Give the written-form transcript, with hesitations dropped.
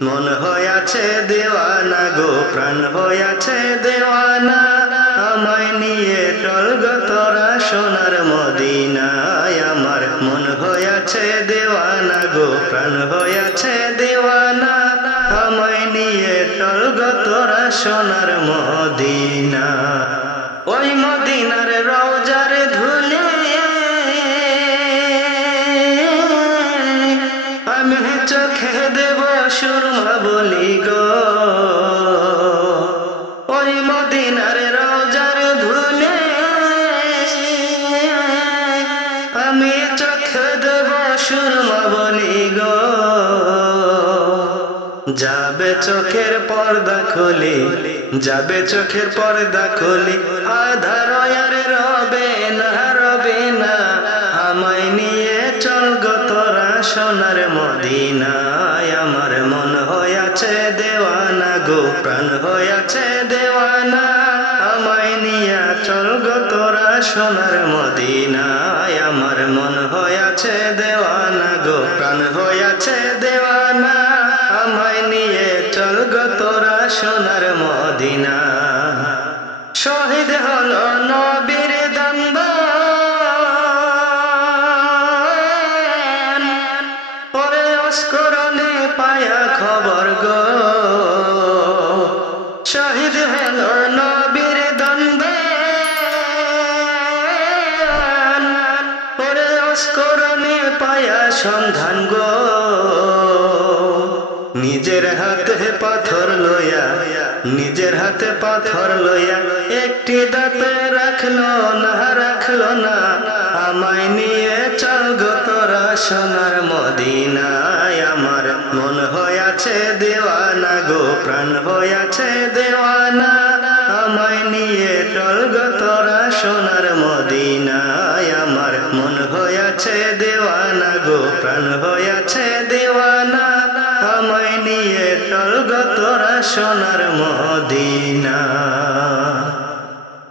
মন হইয়াছে দেওয়ানা গো প্রাণ হইয়াছে দেওয়ানা আমায় নিয়ে চল গো তোরা সোনার মদিনায় আমার মন হইয়াছে দেওয়ানা গো প্রাণ হইয়াছে দেওয়ানা আমায় নিয়ে চল গো তোরা সোনার মদিনা ওই মদিনার রওজার ধুলে আমি চোখে দেব সুরমা বলি গো ওই মদিনার রওজার ধুলে আমি চোখে দেব সুরমা বলি গো যাবে চোখের পর্দা খুলি যাবে চোখের পর্দা খুলি আধার আর রবে না আমায় নিয়ে চল গো তোরা সোনার মদিনায় আমার মন হইয়াছে দেওয়ানা গো প্রাণ হইয়াছে দেওয়ানা আমায় নিয়ে চল গো তোরা সোনার মদিনায় আমার মন হইয়াছে দেওয়ানা গো প্রাণ হইয়াছে দেওয়ানা আমায় নিয়ে চল গো তোরা সোনার মদিনা শহীদ হলো নবীর দন্দন ওরে অস্করণে পায়া খবর গো শহীদ হলো নবীর দন্দন ওরে অস্করণে পায়া সন্ধান গো নিজের হাতে পাথর লইয়া নিজের হাতে পাথর লইয়া একটি দাঁতে রাখলো না আমায় নিয়ে চল গো তোরা সোনার মদিনায় আমার মন হইয়াছে দেওয়ানা গো প্রাণ হইয়াছে দেওয়ানা আমায় নিয়ে চল গো তোরা সোনার মদিনায় আমার মন হইয়াছে দেওয়ানা গো প্রাণ হইয়াছে দেওয়ানা আমায় নিয়ে চল গো তোরা সোনার মদিনা।